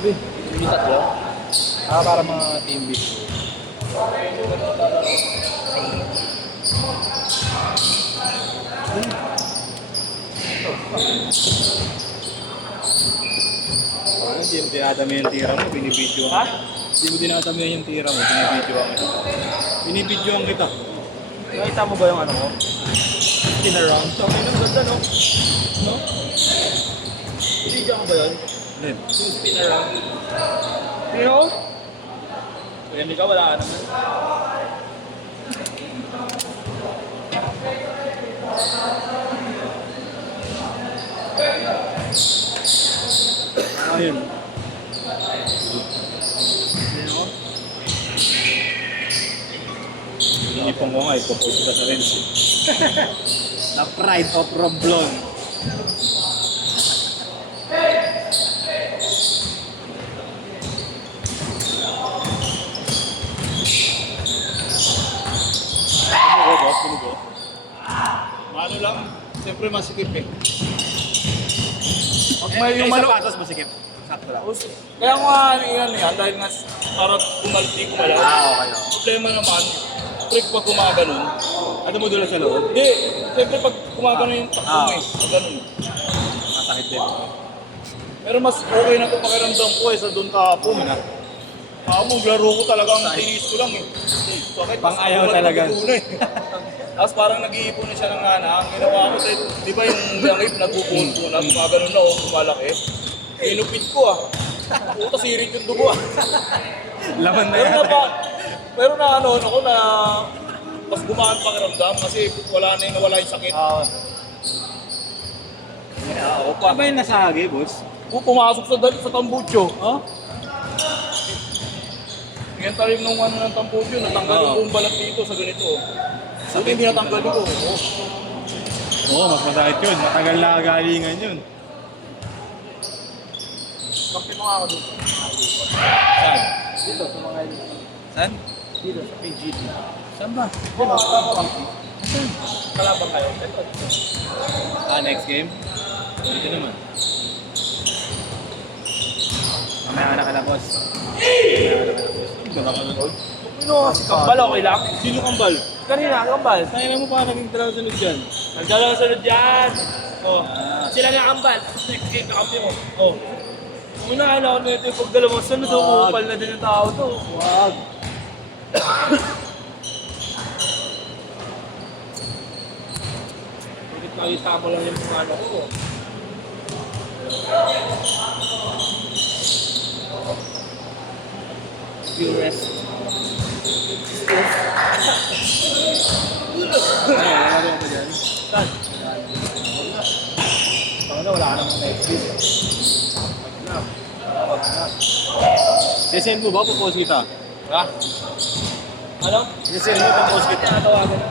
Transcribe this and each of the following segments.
Yung tatlo? Para mga team beat. Hindi mo dinadami yung tira mo, binibidyo Ha? Hindi mo dinadami yung tira mo, binibidyo ang kita. Binibidyo ang kita. Nakita mo ba yung ano ko? Spin around. So, may nang ganda, no? No? Video ko ba yun? Then, Yung spin around. Pero, kaya hindi ka, wala ka naman. ayun. Inipong ko nga, ipopost ka sa Renzi. The Pride of Romblon. Ano ko, boss? Ano ko? Mano lang, siyempre masikip eh. Pag may yung sapatos masikip. Sakto lang. Kaya nga, yan yan, dahil nga parang kumalti ko pala. Okay. Problema naman, trick pag gumaganon. Ano mo doon sa loob? Hindi, siyempre pag gumaganon yung takbo mo eh. Pag ganun. Masakit din. Pero mas okay na itong pakiramdam ko eh sa doon kahapon. Kahapon, laro ko talaga ang tinis ko lang eh. Bakit? Pang-ayaw talaga. Tapos parang nag-iipon na siya ng ana. Ang ginawa ko, di ba yung langit nagpupunod ko na gumaganon na o kumalaki? Inupit ko ah. Puta, sirit yung dugo ah. Laman na Pero yan. na pa, pero na ano ako na mas gumaan pakiramdam kasi wala na yung nawala yung sakit. Oo. Pa ba yung nasagi, boss? Pumasok sa tambucho. Oh? Yan talim nung ano ng tambucho, natanggal yung buong balat dito sa ganito. Sabi hindi natanggal ko. Oo, mas masakit yun. Matagal na galingan yun. Kampi mo nga ako dito. Saan? Dito sa mga Saan? dito sa PGT. Saan ba? Dito sa kampi. Kalaban kayo. Dito. Next game? Dito naman. Mamaya na ka na, boss. Ganda ka na, boss. Ano? Si Kambal okay lang? Sino kambal? Kanina, Kambal. Kaya mo pa naging dalawa sunod dyan. Nagdala sunod dyan. Oh. Ah. Sila na Kambal. Next game na kampi mo. Oh. Kung inaala ko na ito yung pagdalawang sunod, upal na din yung tao to. Wag. Bakit nakita mo lang yung mga ano ko? You rest. Ano mo dyan? Saan? Wala namang next week. Sesend mo ba? Pupost kita. Ha? Ano? Sesend mo, pupost kita. Tinatawagan na.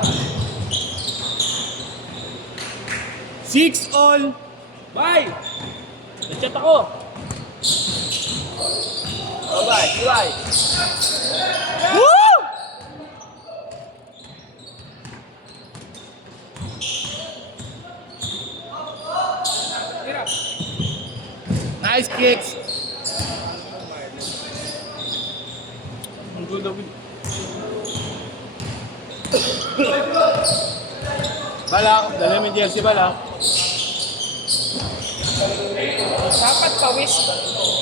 6 all! Bye! Nag-chat ako. Bye-bye. Bye. Woo! Nice kicks! Ang good daw. Balak, dala mo yung jersey balak. Dapat pawis.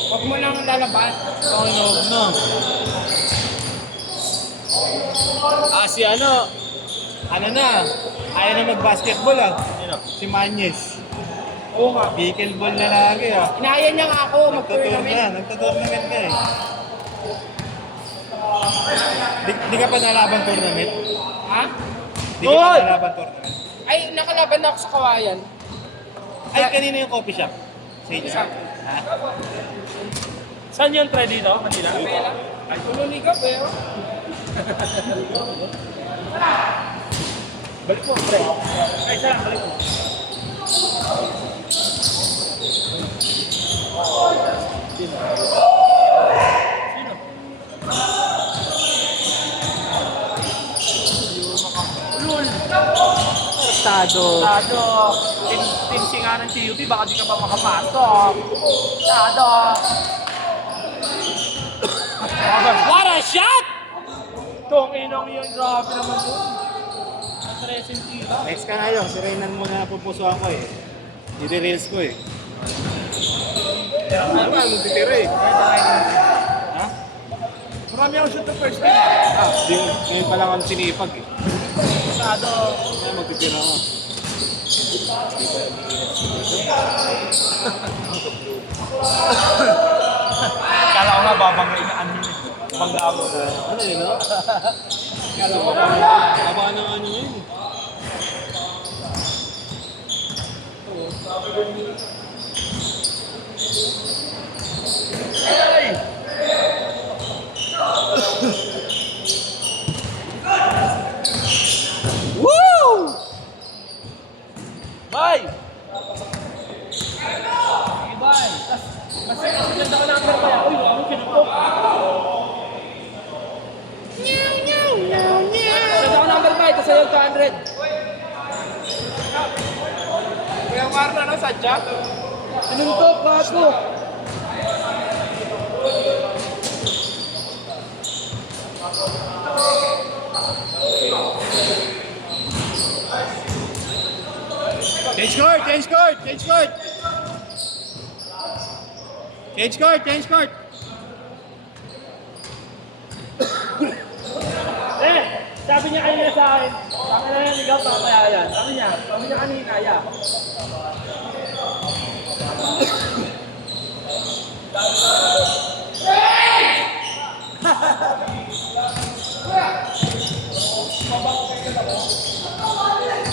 Huwag mo nang lalaban. No. Si ano na, ayaw na mag-basketball Si Manyes. Oo nga. Pickleball na lagi Inaya niya nga ako mag-tournament. Nagtotournament ka Di ka pa nalaban tournament? Ha? Di ka pa nalaban tournament? Ay, nakalaban na ako sa kawayan. Ay, kanina yung coffee shop. Sa inyo. Sa- Ha? Saan yung try dito? Manila? Pela. Ay, tuluni ka, pero. Balik mo, pre. Ay, saan? Balik mo. Sino? Ulul. Estado. Tado. Tinsinganan si UP, baka di ka pa makapasok. Tado. Tong inong yun, grabe naman yun. Ang stressing tila. Next ka ngayon, si Reynan muna pupusuan ko eh. Didi-reels ko eh. Ano ba, magtitira eh. Ha? Marami akong shoot the first game. Ngayon pa lang ang sinipag eh. Masyado. Kaya magtitira ako. Kala ko nga babanggain ano yun. Bangga ako. Ano yun, no? Kala ko ba ng ano yun? Woo! Bye! Sige, bye. Kasi ganda ko number pa yan. Uy, ano kinutok? Ganda ko number 5, tapos ayun 200. Kuya Marna, no? Sadya? Sinuntok, bago. Change court! Change court! Change court! Change court! Change court! Sabi niya kanina sa akin, sabi na yan, ikaw pa kaya yan. Sabi niya kanina, ya.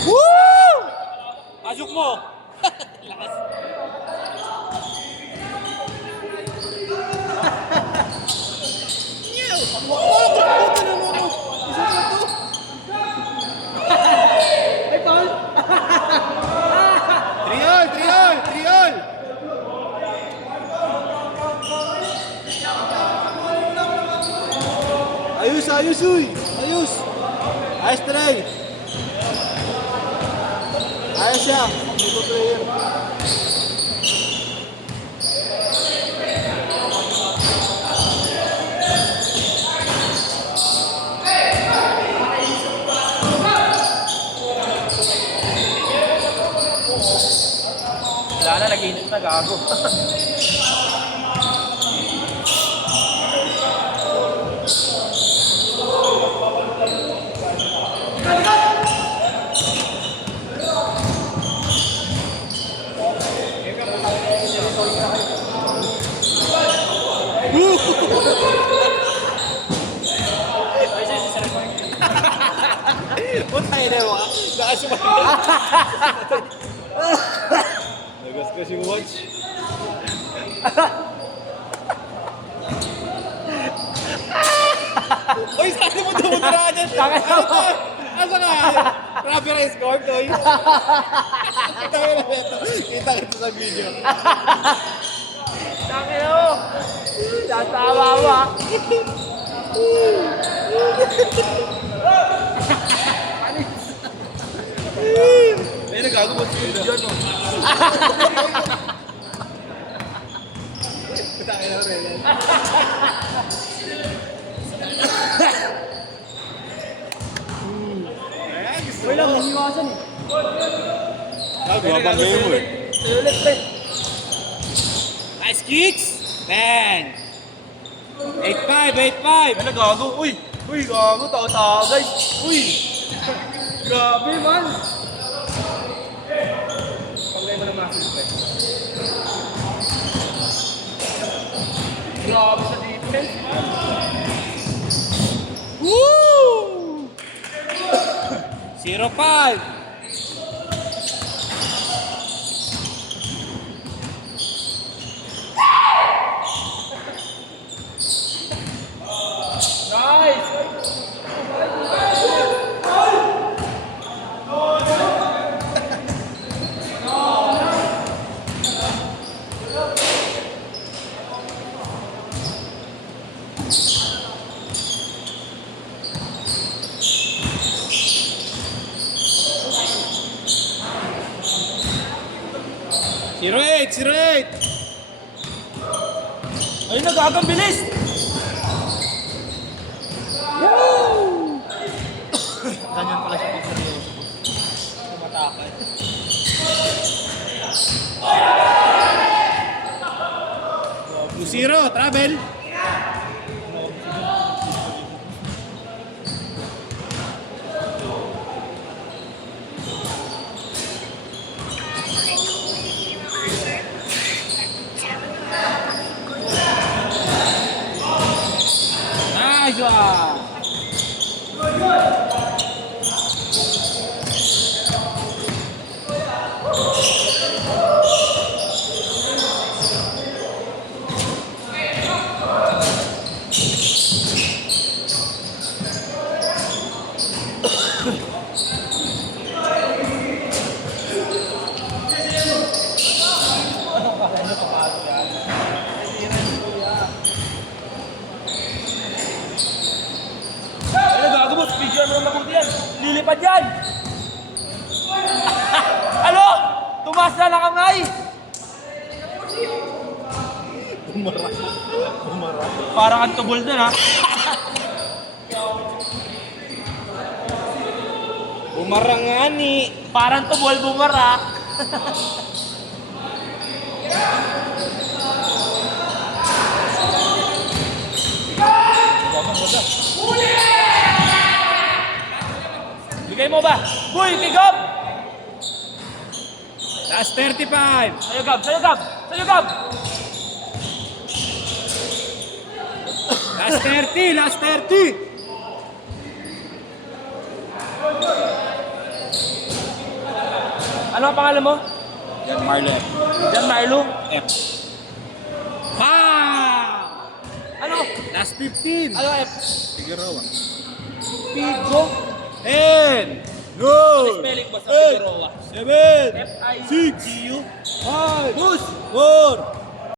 Woo! Pasok mo! Lakas. Ay, Paul! Triol! Triol! Triol! Ayos! Ayos! Uy! Ayos! Ayos try! Ayos siya! Ito player! Wala na, nag-init na, gago. Puta ina mo ka! Nakasumali! Nagas ko si Watch. Uy, saan mo dumudura dyan? Asa ka? Reference court, oy. Kita ko na ito. Kita kita sa video. Tangin mo! Tatawa mo. Ay, nagago mo sa video, no? Kita ka na rin. Uy lang, hiniwasan eh. Gagawin mo eh. Ulit pa eh. Nice kicks! Bang! 8-5, 8-5! Ay, nagago. Uy! Uy, gago. Tao-tao, guys. Uy! Grabe man. Problema ng muscle ko eh. Grabe sa defense man. Woo! 0-5! Nice! Zero eight! Ayun na, gagang bilis! Woo! 2-0, travel. Nice one! Ano gago mo? Speedrun mo na mabuti yan. Lilipad yan! Ano? Tumaas na ng kamay! Parang ang tubol dun ha. Bumarangani. Parang tubol bumara. Bigay mo ba? Boy, kay Gab! Last 35. Sa'yo Gab! Sa'yo Gab! Sa'yo Gab! Last 30, last 30. Ano ang pangalan mo? Yan, Marlon. Jan Marlo? F. Bam! Ano? Last 15. Ano F? Figueroa. Pigo? 10. Ano 9. spelling mo sa 8. Figueroa? 7. F-I-G-U? 5. Bus! 4.